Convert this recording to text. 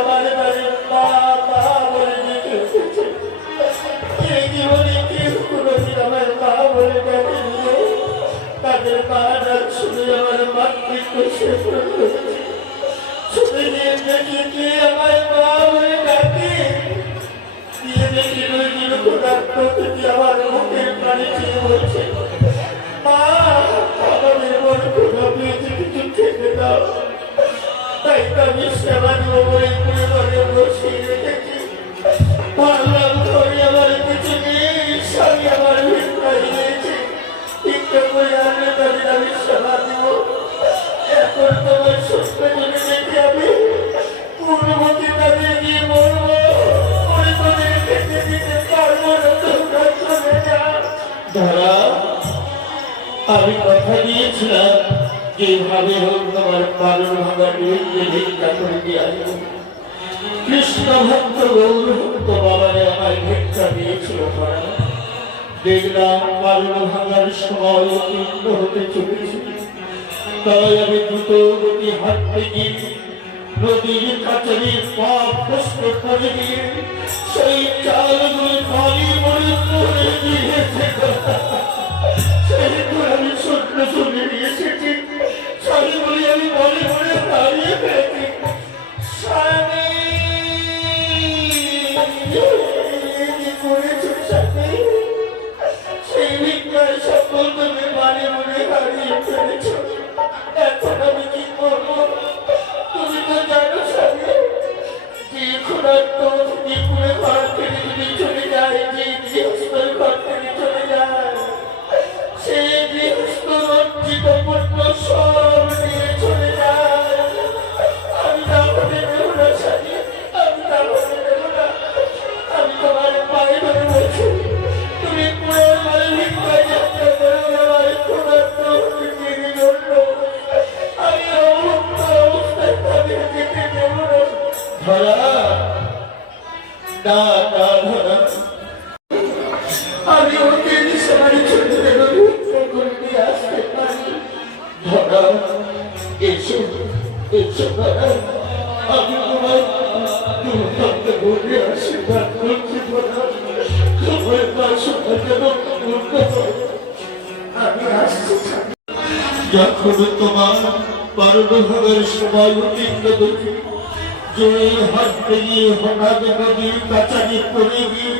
আমার বাড়ির মা মা বলে ডেকে এসেছে। এই জীবনে কেউ কোনোদিন আমার মা বলে ডাকেনি। তাদের মা ডাক শুনে আমার মাতৃত্ব শেষ হয়েছে। শুনে নিয়ে দেখি কে আমার মা বলে ডাকে। দিয়ে দেখি রোগীর ক্ষুধার্ত থেকে আমার মুখের পানি চেয়ে বলছে, মা আমাদের বড় ক্ষুধা পেয়েছে, কিছু খেতে দাও। তাই তো আমি সেবা দেব বলে করে ঘরে বসিয়ে রেখেছি। ভাবলাম ঘরে আমার কিছু নেই, স্বামী আমার ভিক্ষা দিয়েছে, ভিক্ষা করে আনলে তাদের আমি সেবা দেব। এখন তোমার সুস্থ করে দেখে আমি পূর্ববর্তী তাদের গিয়ে মরবো, মরে তোদের খেতে দিতে পারবো না। তোমরা চলে যাও। ধরা আমি কথা দিয়েছিলাম যেভাবে হোক তোমার পালন ভাঙা নিয়ে ভিক্ষা করে দিয়ে আসবো। কৃষ্ণ ভক্ত গৌর ভক্ত বাবারে আমার ভিক্ষা দিয়েছিল। দেখলাম পালন ভাঙার সময় অতীর্ণ হতে চলেছে। তাই আমি দ্রুত গতি হাঁটতে গিয়ে নদীর কাছারির পাপ প্রশ্ন করে দিয়ে সেই চালগুলি পানি মরে করে দিয়েছে। সেই আমি সত্য শুনে নিয়ে এসেছি। স্বামী বলে আমি মনে মনে দাঁড়িয়ে ফেলেছি, স্বামী করেছো স্বামী? সেই ভিক্ষার সকল তুমি মানে মনে হারিয়ে ফেলেছ। এখন আমি কি করবো? তুমি তো জানো স্বামী, যে ক্ষুধার্ত যে কুড়ে ঘর থেকে যদি চলে যায়, যে গৃহস্থর ঘর থেকে চলে যায়, সে গৃহস্থ লজ্জিত পুত্র সব নিয়ে চলে যায়। আমি তা হতে দেব না স্বামী, আমি তা হতে দেব না। আমি তোমার পায়ে ধরে বলছি, তুমি পুরো মানে ভিক্ষায় যাত্রা করো, আমার ক্ষুধার্ত নিজের জন্য আমি অবস্থ অবস্থায় তাদের যেতে দেব না। ধরা না না ধরা, আমি ওকে সবাই ছোট দেব করে দিয়ে আসতে পারি। ধরা এসো এসো ধরা, আমি তোমার দুর্ভাগ্য বলে আশীর্বাদ করছি। ধরা তোমার পাশে যেন আমি আসছি। যখন তোমার পারভাগের সময় অতীত দেখি, যে হাত পেরিয়ে হঠাৎ নদীর কাছারি পড়ে গিয়ে